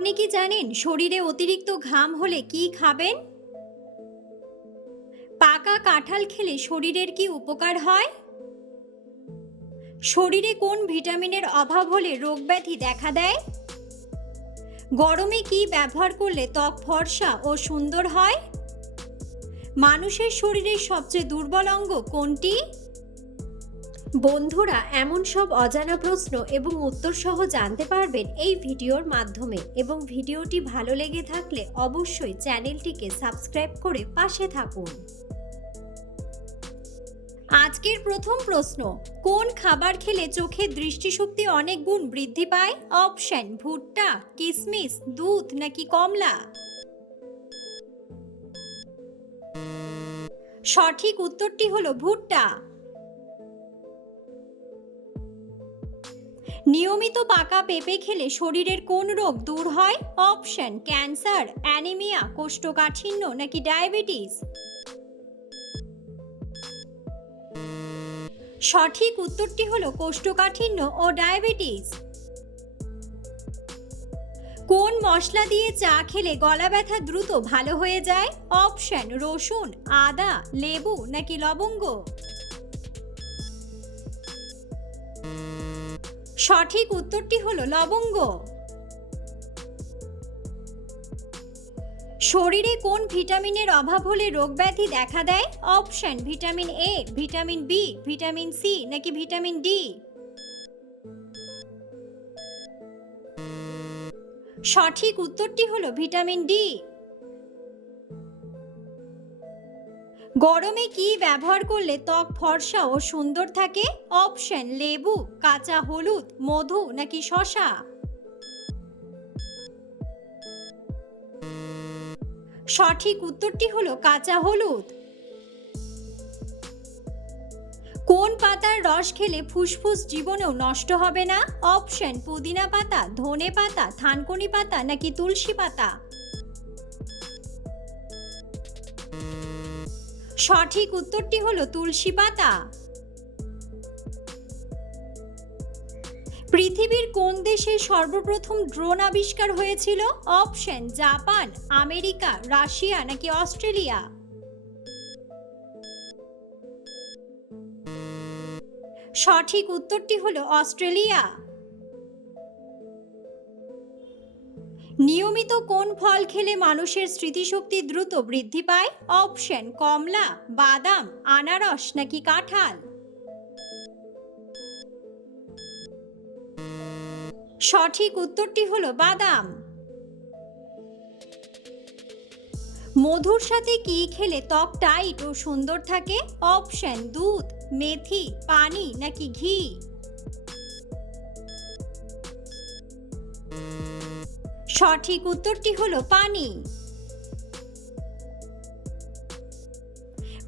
আপনি কি জানেন শরীরে অতিরিক্ত ঘাম হলে কি খাবেন? পাকা কাঁঠাল খেলে শরীরের কি উপকার হয়? শরীরে কোন ভিটামিনের অভাব হলে রোগব্যাধি দেখা দেয়? গরমে কি ব্যবহার করলে ত্বক ফর্সা ও সুন্দর হয়? মানুষের শরীরের সবচেয়ে দুর্বল অঙ্গ কোনটি? বন্ধুরা, এমন সব অজানা প্রশ্ন এবং উত্তর সহ জানতে পারবেন এই ভিডিওর মাধ্যমে, এবং ভিডিওটি ভালো লেগে থাকলে অবশ্যই চ্যানেলটিকে সাবস্ক্রাইব করে পাশে থাকুন। আজকের প্রথম প্রশ্ন, কোন খাবার খেলে চোখের দৃষ্টিশক্তি অনেক গুণ বৃদ্ধি পায়? অপশন: ভুট্টা, কিশমিশ, দুধ নাকি কমলা? সঠিক উত্তরটি হলো ভুট্টা। নিয়মিত পাকা পেঁপে খেলে শরীরের কোন রোগ দূর হয়? অপশন: ক্যান্সার, অ্যানিমিয়া, কোষ্ঠকাঠিন্য নাকি ডায়াবেটিস? সঠিক উত্তরটি হলো কোষ্ঠকাঠিন্য ও ডায়াবেটিস। কোন মশলা দিয়ে চা খেলে গলা ব্যথা দ্রুত ভালো হয়ে যায়? অপশন: রসুন, আদা, লেবু নাকি লবঙ্গ? সঠিক উত্তরটি হলো লবঙ্গ। শরীরে কোন ভিটামিনের অভাব হলে রোগব্যাধি দেখা দেয়? Option: vitamin A, vitamin B, vitamin C নাকি ভিটামিন ডি? সঠিক উত্তরটি হলো ভিটামিন ডি। গরমে কি ব্যবহার করলে ত্বক ফর্সা ও সুন্দর থাকে? অপশন: লেবু, কাঁচা হলুদ, মধু নাকি শসা? সঠিক উত্তরটি হলো কাঁচা হলুদ। কোন পাতার রস খেলে ফুসফুস জীবনেও নষ্ট হবে না? অপশন: পুদিনা পাতা, ধনে পাতা, থানকুনি পাতা নাকি তুলসী পাতা? সঠিক উত্তরটি হলো তুলসী পাতা। পৃথিবীর কোন দেশে সর্বপ্রথম ড্রোন আবিষ্কার হয়েছিল? অপশন: জাপান, আমেরিকা, রাশিয়া নাকি অস্ট্রেলিয়া? সঠিক উত্তরটি হলো অস্ট্রেলিয়া। নিয়মিত কোন ফল খেলে মানুষের স্মৃতিশক্তি দ্রুত বৃদ্ধি পায়? অপশন: কমলা, বাদাম, আনারস নাকি কাঁঠাল? সঠিক উত্তরটি হলো বাদাম। মধুর সাথে কি খেলে ত্বক টাইট ও সুন্দর থাকে? অপশন: দুধ, মেথি, পানি নাকি ঘি? সঠিক উত্তরটি হলো পানি।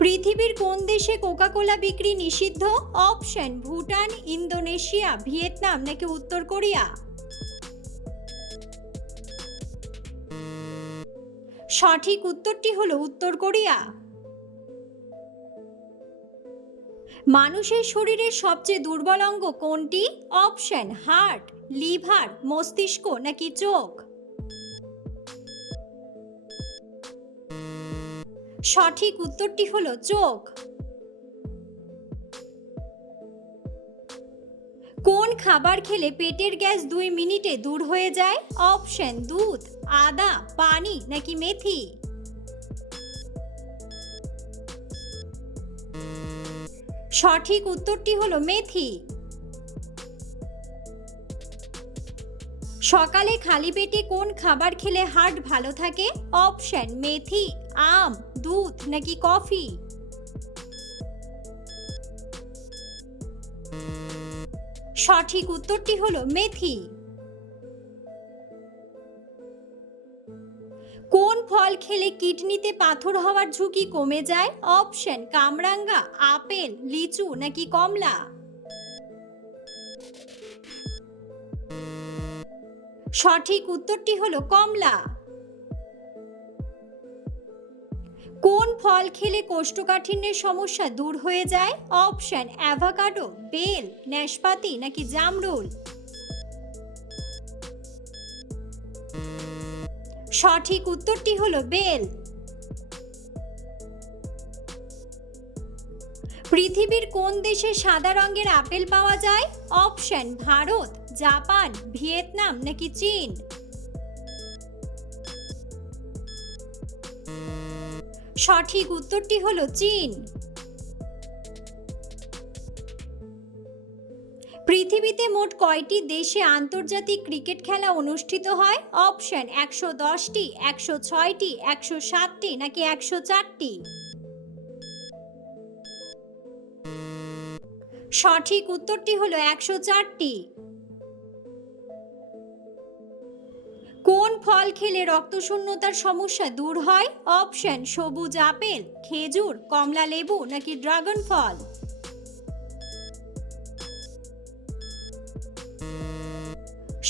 পৃথিবীর কোন দেশে কোকা-কোলা বিক্রি নিষিদ্ধ? অপশন: ভুটান, ইন্দোনেশিয়া, ভিয়েতনাম নাকি উত্তর কোরিয়া? সঠিক উত্তরটি হলো উত্তর কোরিয়া। মানুষের শরীরের সবচেয়ে দুর্বল অঙ্গ কোনটি? অপশন: হার্ট, লিভার, মস্তিষ্ক নাকি চোখ? সঠিক উত্তরটি হলো চোখ। কোন খাবার খেলে পেটের গ্যাস 2 মিনিটে দূর হয়ে যায়? অপশন: দুধ, আদা, পানি নাকি মেথি? সঠিক উত্তরটি হলো মেথি। সকালে খালি পেটে কোন খাবার খেলে হার্ট ভালো থাকে? অপশন: মেথি, আম, দুধ নাকি কফি? সঠিক উত্তরটি হলো মেথি। কোন ফল খেলে কিডনিতে পাথর হওয়ার ঝুঁকি কমে যায়? অপশন: কামরাঙ্গা, আপেল, লিচু নাকি কমলা? সঠিক উত্তরটি হলো কমলা। কোন ফল খেলে কোষ্ঠকাঠিন্যের সমস্যা দূর হয়ে যায়? অপশন: অ্যাভোকাডো, বেল, নাশপাতি নাকি জামরুল? সঠিক উত্তরটি হলো বেল। পৃথিবীর কোন দেশে সাদা রঙের আপেল পাওয়া যায়? অপশন ভারত, জাপান, ভিয়েতনাম নাকি চীন। সঠিক উত্তরটি হলো চীন। পৃথিবীতে মোট কয়টি দেশে আন্তর্জাতিক ক্রিকেট খেলা অনুষ্ঠিত হয়? অপশন 110টি, 106টি, 107টি নাকি 104টি। সঠিক উত্তরটি হলো 104টি। কোন ফল খেলে রক্তশূন্যতার সমস্যা দূর হয়? অপশন সবুজ আপেল, খেজুর, কমলা লেবু নাকি ড্রাগন ফল।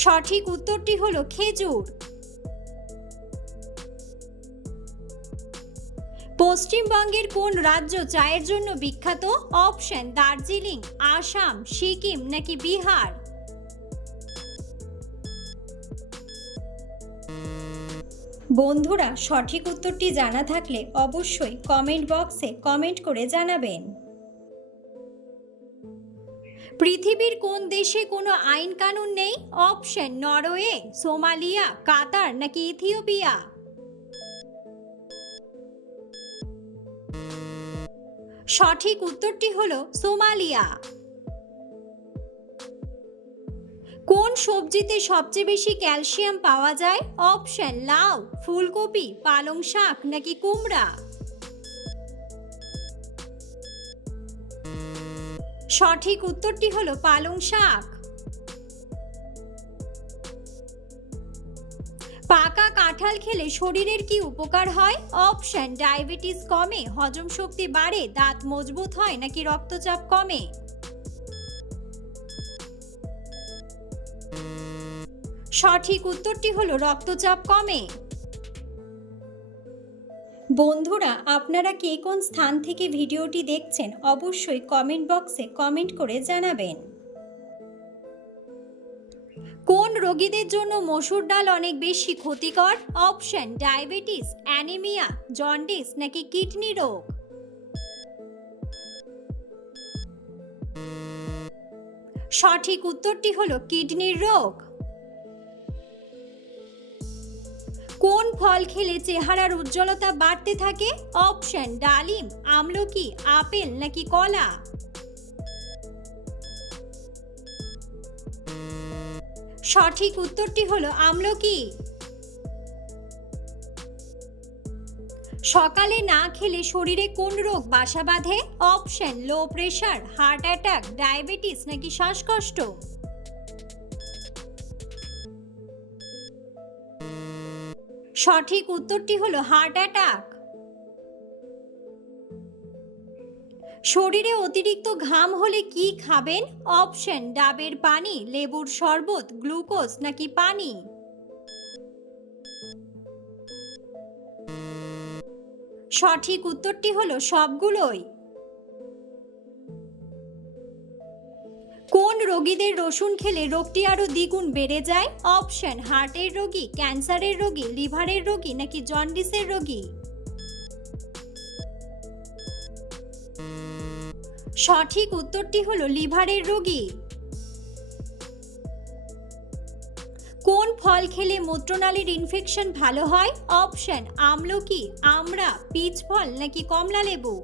সঠিক উত্তরটি হলো খেজুর। পশ্চিমবঙ্গের কোন রাজ্য চায়ের জন্য বিখ্যাত? অপশন দার্জিলিং, আসাম, সিকিম নাকি বিহার। বন্ধুরা, সঠিক উত্তরটি জানা থাকলে অবশ্যই কমেন্ট বক্সে কমেন্ট করে জানাবেন। পৃথিবীর কোন দেশে কোনো আইন কানুন নেই? অপশন নরওয়ে, সোমালিয়া, কাতার নাকি ইথিওপিয়া। সঠিক উত্তরটি হলো সোমালিয়া। কোন সবজিতে সবচেয়ে বেশি ক্যালসিয়াম পাওয়া যায়? অপশন লাউ, ফুলকপি, পালং শাক নাকি কুমড়া। সঠিক উত্তরটি হলো পালং শাক। পাকা কাঁঠাল খেলে শরীরের কি উপকার হয়? অপশন ডায়াবেটিস কমে, হজম শক্তি বাড়ে, দাঁত মজবুত হয় নাকি রক্তচাপ কমে। সঠিক উত্তরটি হলো রক্তচাপ কমে। বন্ধুরা, আপনারা কে কোন স্থান থেকে ভিডিওটি দেখছেন অবশ্যই কমেন্ট বক্সে কমেন্ট করে জানাবেন। কোন রোগীদের জন্য মসুর ডাল অনেক বেশি ক্ষতিকর? অপশন ডায়াবেটিস, অ্যানিমিয়া, জন্ডিস নাকি কিডনি রোগ। সঠিক উত্তরটি হলো কিডনির রোগ। কোন ফল খেলে চেহারার উজ্জ্বলতা বাড়তে থাকে? অপশন ডালিম, আমলকি, আপেল নাকি কলা। সঠিক উত্তরটি হলো আমলকি। সকালে না খেলে শরীরে কোন রোগ বাসা বাঁধে? Option low pressure, heart attack, diabetes নাকি শ্বাসকষ্ট। সঠিক উত্তরটি হলো হার্ট অ্যাটাক। শরীরে অতিরিক্ত ঘাম হলে কি খাবেন? অপশন ডাবের পানি, লেবুর শরবত, গ্লুকোজ নাকি পানি। সঠিক উত্তরটি হলো সবগুলোই। কোন রোগীদের রসুন খেলে রোগটি আরো দ্বিগুণ বেড়ে যায়? অপশন হার্টের রোগী, ক্যান্সারের রোগী, লিভারের রোগী নাকি জন্ডিসের রোগী। সঠিক উত্তরটি হলো লিভারের রোগী। কোন ফল খেলে মূত্রনালীর ইনফেকশন ভালো হয়? অপশন আমলকি, আমড়া, পিচ ফল নাকি কমলা লেবু।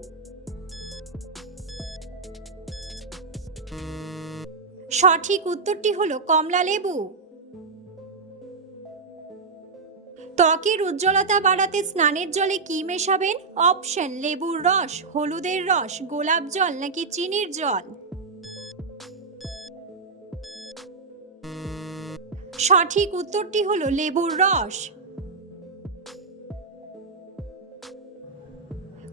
সঠিক উত্তরটি হলো কমলা লেবু। ত্বকের উজ্জ্বলতা বাড়াতে স্নানের জলে কি মেশাবেন? অপশন লেবুর রস, হলুদের রস, গোলাপ জল নাকি চিনির জল। সঠিক উত্তরটি হলো লেবুর রস।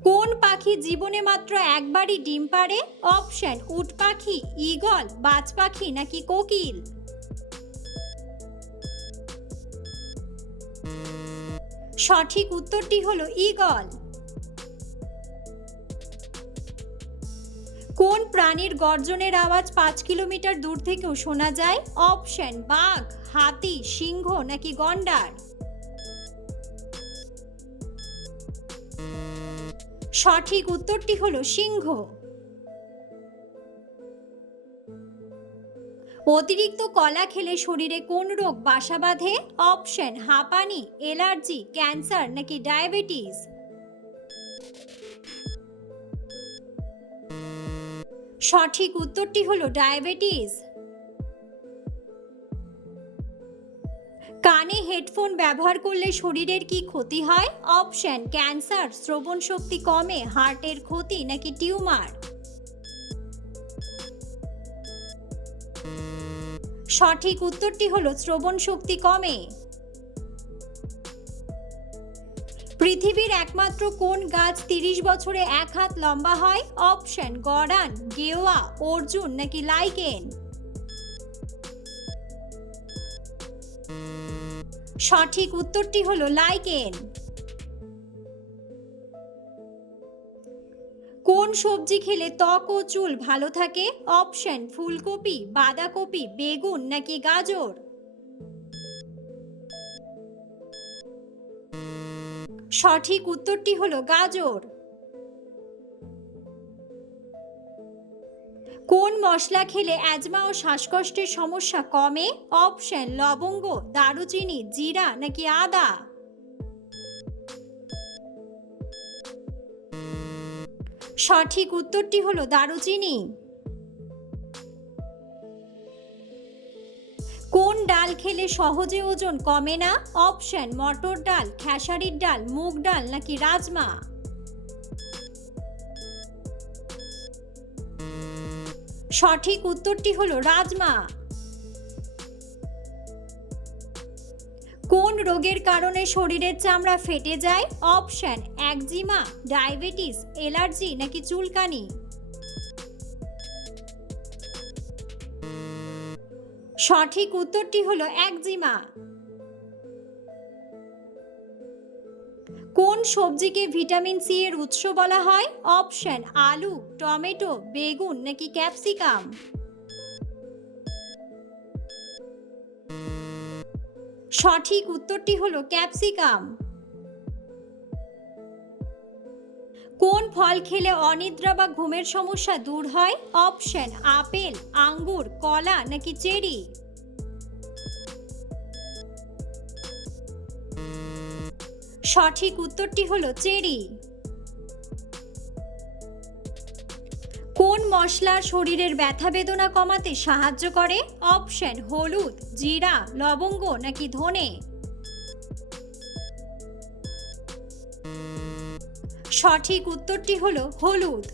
কোন পাখি জীবনে মাত্র একবারই ডিম পাড়ে? অপশন উট পাখি, ঈগল, বাজ পাখি নাকি কোকিল। সঠিক উত্তরটি হলো ঈগল। কোন প্রাণীর গর্জনের আওয়াজ 5 কিলোমিটার দূর থেকেও শোনা যায়? অপশন বাঘ, হাতি, সিংহ নাকি গন্ডার। সঠিক উত্তরটি হলো সিংহ। অতিরিক্ত কলা খেলে শরীরে কোন রোগ বাসা বাঁধে? অপশন হাঁপানি, অ্যালার্জি, ক্যান্সার নাকি ডায়াবেটিস। সঠিক উত্তরটি হলো ডায়াবেটিস। কানে হেডফোন ব্যবহার করলে শরীরের কি ক্ষতি হয়? অপশন ক্যান্সার, শ্রবণ শক্তি কমে, হার্টের ক্ষতি নাকি টিউমার। সঠিক উত্তরটি হলো শ্রবণ শক্তি কমে। পৃথিবীর একমাত্র কোন গাছ 30 বছরে 1 হাত লম্বা হয়? অপশন গরান, গেওয়া, অর্জুন নাকি লাইকেন। সঠিক উত্তরটি হলো লাইকেন। কোন সবজি খেলে ত্বক ও চুল ভালো থাকে? অপশন ফুলকপি, বাঁধাকপি, বেগুন নাকি গাজর। সঠিক উত্তরটি হলো গাজর। কোন মশলা খেলে অ্যাজমা ও শ্বাসকষ্টের সমস্যা কমে? অপশন লবঙ্গ, দারুচিনি, জিরা নাকি আদা। সঠিক উত্তরটি হলো দারুচিনি। কোন ডাল খেলে সহজে ওজন কমে না? অপশন মটর ডাল, খেসারির ডাল, মুগ ডাল নাকি রাজমা। সঠিক উত্তরটি হলো রাজমা। কোন রোগের কারণে শরীরের চামড়া ফেটে যায়? অপশন একজিমা, ডায়াবেটিস, অ্যালার্জি নাকি চুলকানি। সঠিক উত্তরটি হলো একজিমা। কোন সবজিকে ভিটামিন সি এর উৎস বলা হয়? অপশন আলু, টমেটো, বেগুন নাকি ক্যাপসিকাম। সঠিক উত্তরটি হলো ক্যাপসিকাম। কোন ফল খেলে অনিদ্রা বা ঘুমের সমস্যা দূর হয়? অপশন আপেল, আঙ্গুর, কলা নাকি চেরি। সঠিক উত্তরটি হলো চেরি। কোন মশলা শরীরের ব্যথা বেদনা কমাতে সাহায্য করে? অপশন হলুদ, জিরা, লবঙ্গ নাকি ধনে। সঠিক উত্তরটি হলো হলুদ।